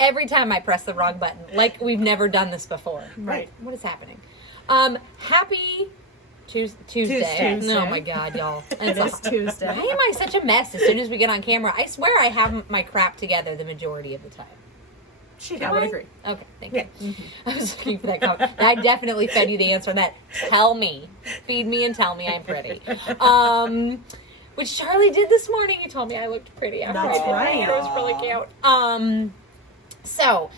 every time I press the wrong button, like we've never done this before. Right. What is happening? Happy Tuesday. Oh my God, y'all. It is Tuesday. Why am I such a mess as soon as we get on camera? I swear I have my crap together the majority of the time. I would agree. Okay, thank you. Mm-hmm. I was looking for that comment. I definitely fed you the answer on that. Tell me. Feed me and tell me I'm pretty. Which Charlie did this morning. He told me I looked pretty after That's I did my right. hair. It was really cute. So,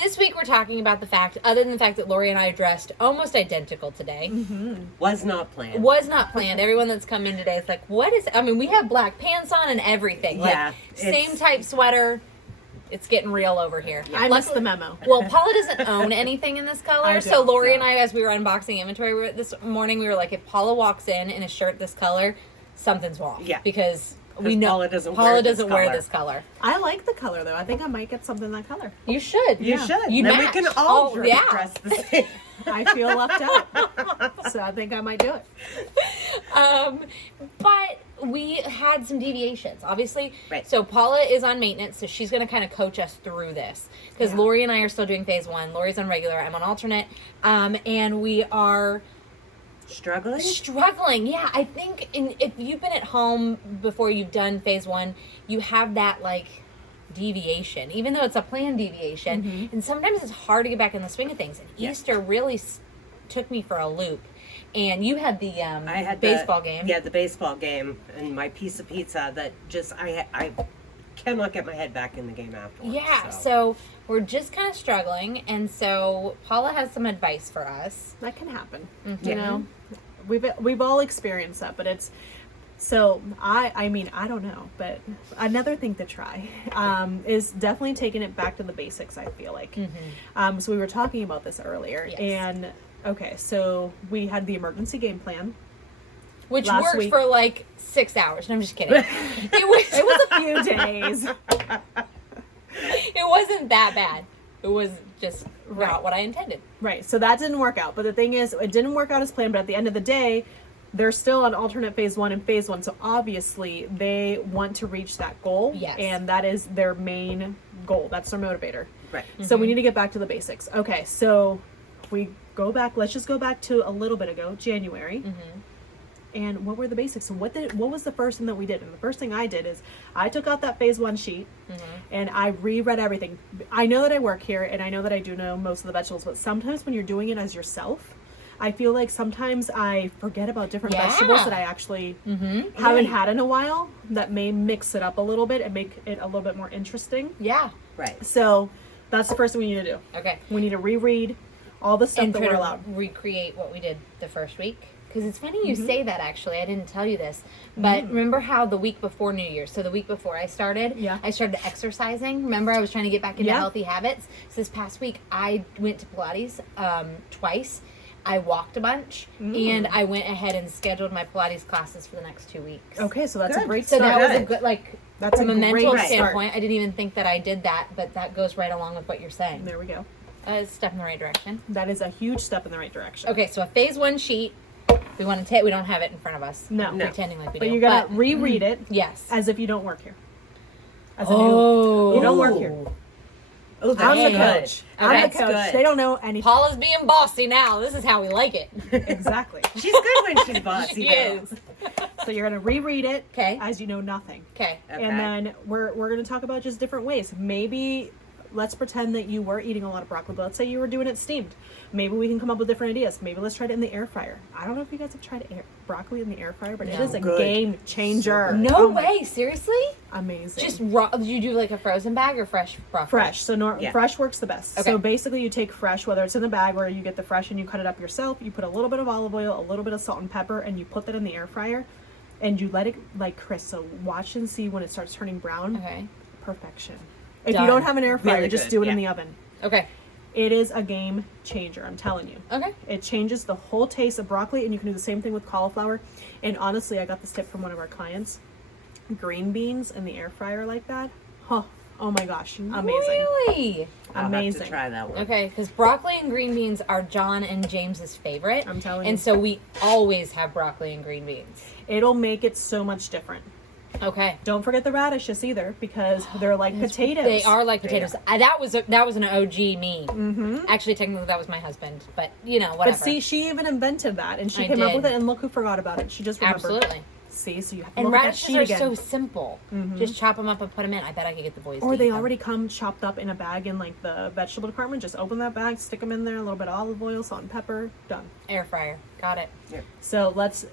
this week we're talking about the fact, other than the fact that Lori and I dressed almost identical today. Mm-hmm. Was not planned. Was not planned. Everyone that's come in today is like, what is... I mean, we have black pants on and everything. Yeah. Like, same type sweater. It's getting real over here. I missed the memo. Well, Paula doesn't own anything in this color. I So don't, Lori so. and I, as we were unboxing inventory this morning, we were like, if Paula walks in a shirt this color, something's wrong. Yeah. Because we know Paula doesn't wear color. this color. I like the color, though. I think I might get something that color. You should. You should. You then match. we can all yeah. dress the same. I feel left out. So I think I might do it. But we had some deviations, obviously. Right. So Paula is on maintenance, so she's going to kind of coach us through this. Because Lori and I are still doing phase 1. Lori's on regular. I'm on alternate. And we are... Struggling, yeah. I think if you've been at home before you've done phase 1, you have that, like, deviation. Even though it's a planned deviation. Mm-hmm. And sometimes it's hard to get back in the swing of things. And Easter really took me for a loop. And you had the I had baseball game. Yeah, the baseball game and my piece of pizza that just I cannot get my head back in the game afterwards. Yeah, so we're just kind of struggling, and so Paula has some advice for us. That can happen. Mm-hmm. You know, we've all experienced that, but it's so I mean I don't know, but another thing to try is definitely taking it back to the basics. I feel like so we were talking about this earlier, and okay, so we had the emergency game plan. Which last worked week. for like 6 hours. No, I'm just kidding. It was a few days. It wasn't that bad. It was just not what I intended. Right. So that didn't work out. But the thing is, it didn't work out as planned. But at the end of the day, they're still on alternate phase 1 and phase 1. So obviously, they want to reach that goal. Yes. And that is their main goal. That's their motivator. Right. So we need to get back to the basics. Okay. So we go back. Let's just go back to a little bit ago, January. And what were the basics? So what was the first thing that we did? And the first thing I did is I took out that phase 1 sheet and I reread everything. I know that I work here and I know that I do know most of the vegetables, but sometimes when you're doing it as yourself, I feel like sometimes I forget about different vegetables that I actually haven't had in a while that may mix it up a little bit and make it a little bit more interesting. Yeah. Right. So that's the first thing we need to do. Okay. We need to reread all the stuff And that try we're to allowed. recreate what we did the first week. Because it's funny you say that, actually. I didn't tell you this. But remember how the week before New Year's, so the week before I started exercising. Remember I was trying to get back into healthy habits? So this past week, I went to Pilates twice. I walked a bunch. And I went ahead and scheduled my Pilates classes for the next 2 weeks. Okay, so that's a great So start. that was a good, like, That's from a a mental great standpoint, I didn't even think that I did that. But that goes right along with what you're saying. There we go. It's a step in the right direction. That is a huge step in the right direction. Okay, so a phase 1 sheet. We want to take. We don't have it in front of us. No. Pretending like we But do. you're gonna reread it. Yes. As if you don't work here. As Oh. you don't work here. Oh, that's I'm the good. coach. I'm the That's coach. good. They don't know anything. Paula's being bossy now. This is how we like it. Exactly. She's good when she's bossy. She though. is. So you're gonna reread it. 'Kay. As you know nothing. Okay. Okay. And then we're gonna talk about just different ways. Maybe let's pretend that you were eating a lot of broccoli, but let's say you were doing it steamed. Maybe we can come up with different ideas. Maybe let's try it in the air fryer. I don't know if you guys have tried broccoli in the air fryer, but it No. is a Good. game changer. So No Oh my- way. Seriously? Amazing. Just raw? Did you do like a frozen bag or fresh broccoli? fresh. So Yeah. fresh works the best. Okay. So basically you take fresh, whether it's in the bag or you get the fresh and you cut it up yourself. You put a little bit of olive oil, a little bit of salt and pepper, and you put that in the air fryer and you let it like crisp. So watch and see when it starts turning brown. Okay. Perfection. If Done. you don't have an air fryer, Very just good, do it in yeah. the oven. Okay. It is a game changer, I'm telling you. Okay. It changes the whole taste of broccoli, and you can do the same thing with cauliflower. And honestly, I got this tip from one of our clients. Green beans in the air fryer like that. Huh. Oh my gosh. Amazing. Really? I'll Amazing. have to try that one. Okay, because broccoli and green beans are John and James's favorite. I'm telling you. And so we always have broccoli and green beans. It'll make it so much different. Okay. Don't forget the radishes either, because they're like potatoes. They are like potatoes. Yeah. That was an OG me. Mm-hmm. Actually, technically, that was my husband, but whatever. But see, she even invented that, and she came up with it, and look who forgot about it. She just remembered. Absolutely. See, so you have to And look at that radishes sheet are again. so simple. Just chop them up and put them in. I bet I could get the boys to Or eat they them. already come chopped up in a bag in like the vegetable department. Just open that bag, stick them in there, a little bit of olive oil, salt and pepper, done. Air fryer. Got it. Yeah. So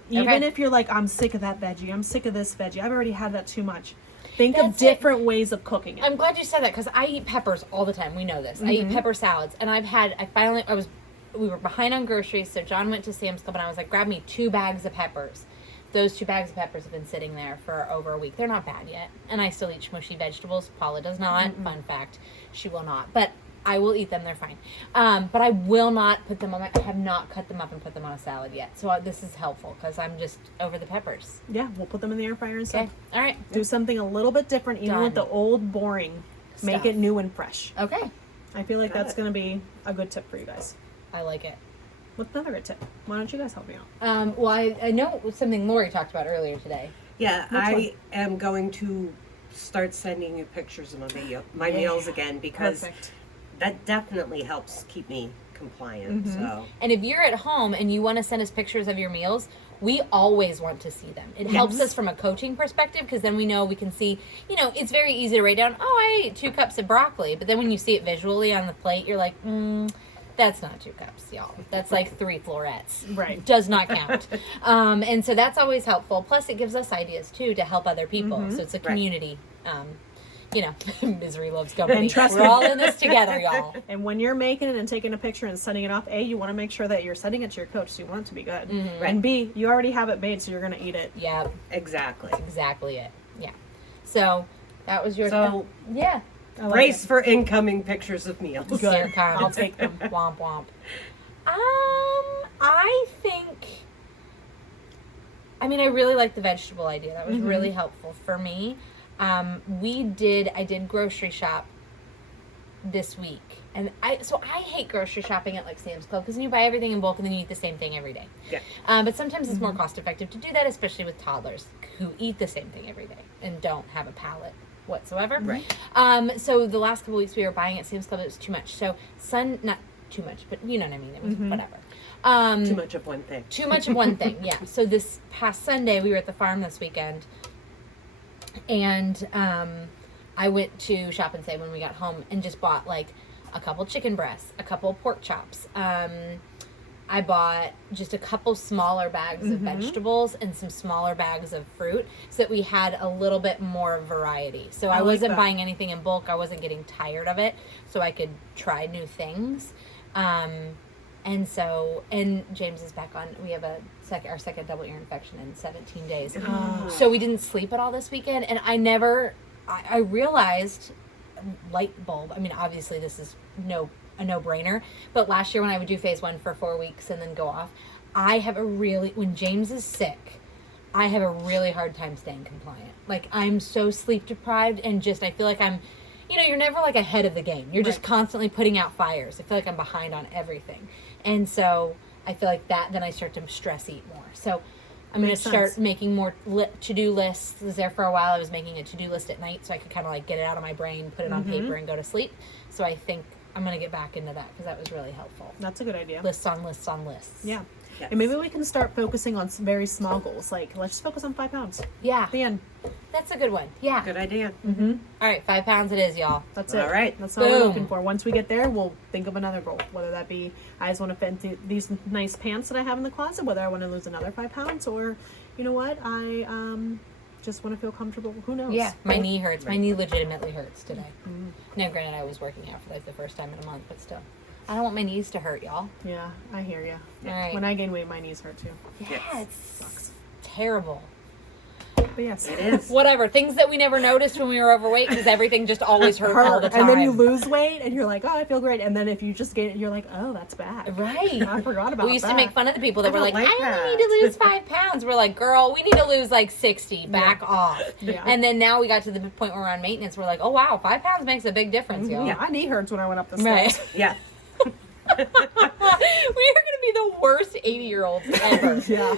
even if you're like, I'm sick of that veggie, I'm sick of this veggie, I've already had that too much. Think of different ways of cooking it. I'm glad you said that because I eat peppers all the time. We know this. I eat pepper salads, and we were behind on groceries, so John went to Sam's Club, and I was like, grab me 2 bags of peppers. Those 2 bags of peppers have been sitting there for over a week. They're not bad yet. And I still eat smushy vegetables. Paula does not. Fun fact. She will not. But I will eat them. They're fine. But I will not put them on I have not cut them up and put them on a salad yet. So this is helpful because I'm just over the peppers. Yeah, we'll put them in the air fryer instead. Okay. All right. Do something a little bit different, even with the old boring. Make Stuff. it new and fresh. Okay. I feel like that's going to be a good tip for you guys. I like it. What's another good tip? Why don't you guys help me out? Well, I know it was something Lori talked about earlier today. Yeah, Which I one? am going to start sending you pictures of my meals again, because Perfect. that definitely helps keep me compliant. So And if you're at home and you want to send us pictures of your meals, we always want to see them. It helps us from a coaching perspective because then we know we can see, it's very easy to write down, I ate 2 cups of broccoli. But then when you see it visually on the plate, you're like, that's not 2 cups, y'all. That's like 3 florets. Right. Does not count. And so that's always helpful. Plus, it gives us ideas, too, to help other people. So it's a community. Misery loves company. And trust We're me. all in this together, y'all. And when you're making it and taking a picture and sending it off, A, you want to make sure that you're sending it to your coach, so you want it to be good. And B, you already have it made, so you're going to eat it. Yeah, exactly. exactly it. Yeah. So that was your So yeah. I like brace it. for incoming pictures of meals. Good. Here it comes. I'll take them. Womp womp. I think. I really like the vegetable idea. That was really helpful for me. I did grocery shop this week, and I hate grocery shopping at like Sam's Club because you buy everything in bulk and then you eat the same thing every day. Yeah. But sometimes it's more cost effective to do that, especially with toddlers who eat the same thing every day and don't have a palate whatsoever. Right. So the last couple weeks we were buying at Sam's Club, it was too much. So not too much, but you know what I mean. It was whatever. Too much of one thing. Too much of one thing, yeah. So this past Sunday, we were at the farm this weekend, and I went to Shop and Save when we got home and just bought like a couple chicken breasts, a couple pork chops. I bought just a couple smaller bags of vegetables and some smaller bags of fruit so that we had a little bit more variety. So I like wasn't that. buying anything in bulk. I wasn't getting tired of it, so I could try new things. And James is back on. We have our second double ear infection in 17 days. So we didn't sleep at all this weekend. And I realized, light bulb. Obviously this is a no-brainer. But last year when I would do phase 1 for 4 weeks and then go off, when James is sick, I have a really hard time staying compliant. Like I'm so sleep deprived and I feel like I'm, you're never like ahead of the game. You're just constantly putting out fires. I feel like I'm behind on everything. And so I feel like then I start to stress eat more. So I'm going to start making more to-do lists. I was there for a while. I was making a to-do list at night so I could kind of like get it out of my brain, put it on paper and go to sleep. So I think I'm going to get back into that because that was really helpful. That's a good idea. Lists on lists on lists. Yeah. Yes. And maybe we can start focusing on some very small goals. Like, let's just focus on 5 pounds. Yeah. At the end. That's a good one. Yeah. Good idea. All right, 5 pounds it is, y'all. That's it. All right. That's all we're Boom. looking for. Once we get there, we'll think of another goal. Whether that be, I just want to fit into these nice pants that I have in the closet, whether I want to lose another 5 pounds, or, you know what, I just want to feel comfortable. Who knows? Yeah, my knee hurts. My knee legitimately hurts today. Now, granted, I was working out for like the first time in a month, but still. I don't want my knees to hurt, y'all. Yeah, I hear you. All right. When I gain weight, my knees hurt too. Yeah, it's terrible. But yes. It is. Whatever. Things that we never noticed when we were overweight because everything just always hurt all the time. And then you lose weight and you're like, oh, I feel great. And then if you just gain it, you're like, oh, that's bad. Right. I forgot about that. We used to make fun of the people that were don't like, like I that. only need to lose 5 pounds. We're like, girl, we need to lose like 60. Back off. Yeah. And then now we got to the point where we're on maintenance. We're like, oh, wow, 5 pounds makes a big difference, y'all. Yeah, my knee hurts when I went up the Right. stairs. Yeah. We are going to be the worst 80-year-olds ever. Yeah.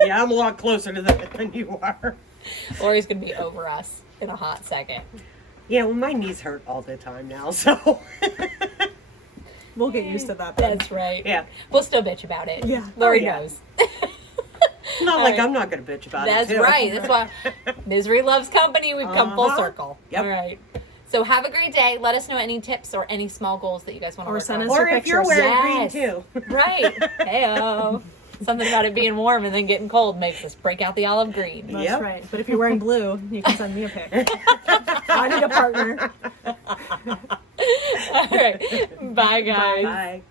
Yeah, I'm a lot closer to that than you are. Lori's going to be over us in a hot second. Yeah, well, my knees hurt all the time now, so. We'll get used to that then. That's right. Yeah. We'll still bitch about it. Yeah. Lori Oh, yeah. knows. Not All like right. I'm not going to bitch about That's it, too. right. That's why misery loves company. We've come full Uh-huh. circle. Yep. All right. So have a great day. Let us know any tips or any small goals that you guys want to Or work send on. us Or your if you're pictures. wearing Yes. green, too. Right. Heyo. Something about it being warm and then getting cold makes us break out the olive green. That's Yep. right. But if you're wearing blue, you can send me a pic. I need a partner. All right. Bye, guys. Bye.